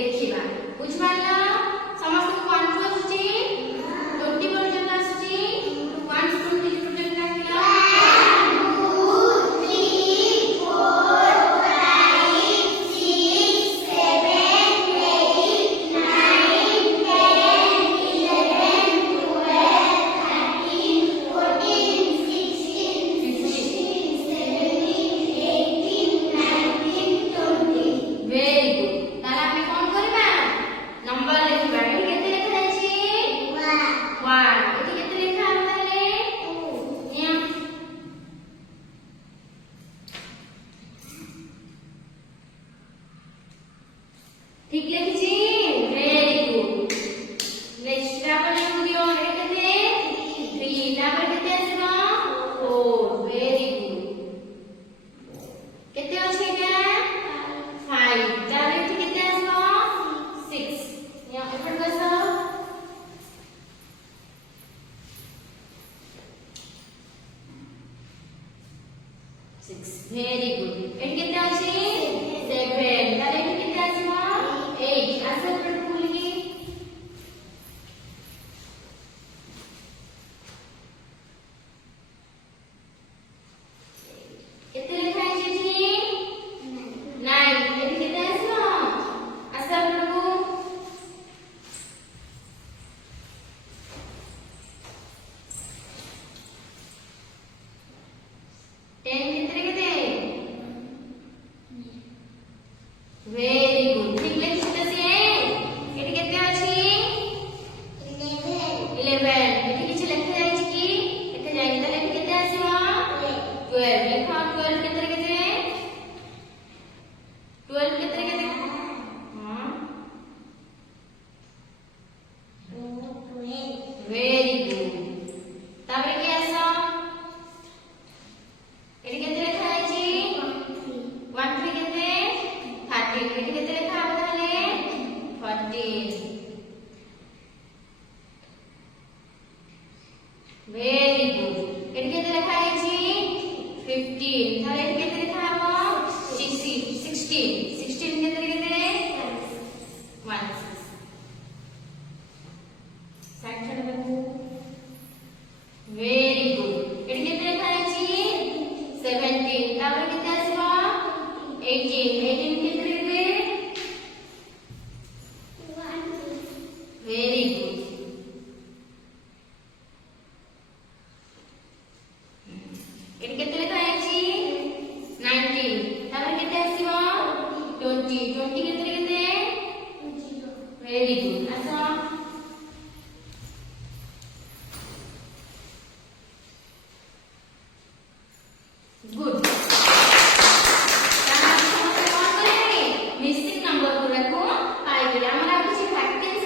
देखिबा बुझिपाला समस्त को 1 टू आसी 20 पर्यंत आसी 1 टू 20 टोटल काटिला 1 2 3 4 5 6 7 8 9 10 11 12 13 14 16 15 17 18 19 20 very good ताला ଆମେ कोन करबा नंबर लिखबा एठी केते लिखा जायछि 1 एठी केते लिखा हमले 2 ठीक लिखछि very good नेक्स्ट आपण दियो एठी केते 3 तापर केते आसबो 4 very good केते अछि एटा 5 तापर एठी केते आसबो 6 या एफट बसो 6 very good एठी केते अछि 7 तापर एठी केते आसबो 8 आसो पर फुलगी केते लिखा अछि 9 एठी केते आसबो आसो प्रभु 10 केते केते very good ठीक लिखछि से एठी केते अछि 11 एठी किछ लिखा जायछि कि एठी जाय ताले एठी केते आसीबो 12 लिखा 12 केते केते 12 केते केते हां very good तापर की आसो एठी केते लिखा जायछि 1 3 केते 13 एठी केते लिखा हबो ताले 14 very good एठी केते लिखा जायछि 15 ताले एठी केते लिखा हबो 16 केते केते 1 साइड छड बाबू very good एठी केते लिखा जायछि 17 तापर केते आसीबो 18 केते केते 1 very good एठी केते लिखा जायछि 19 तापर केते आसीबो 20 केते केते 0 very good आसो good ताना समस्त कोन करे मिसिंग नंबर गुरा को पाई गेले हमरा किछि प्रैक्टिस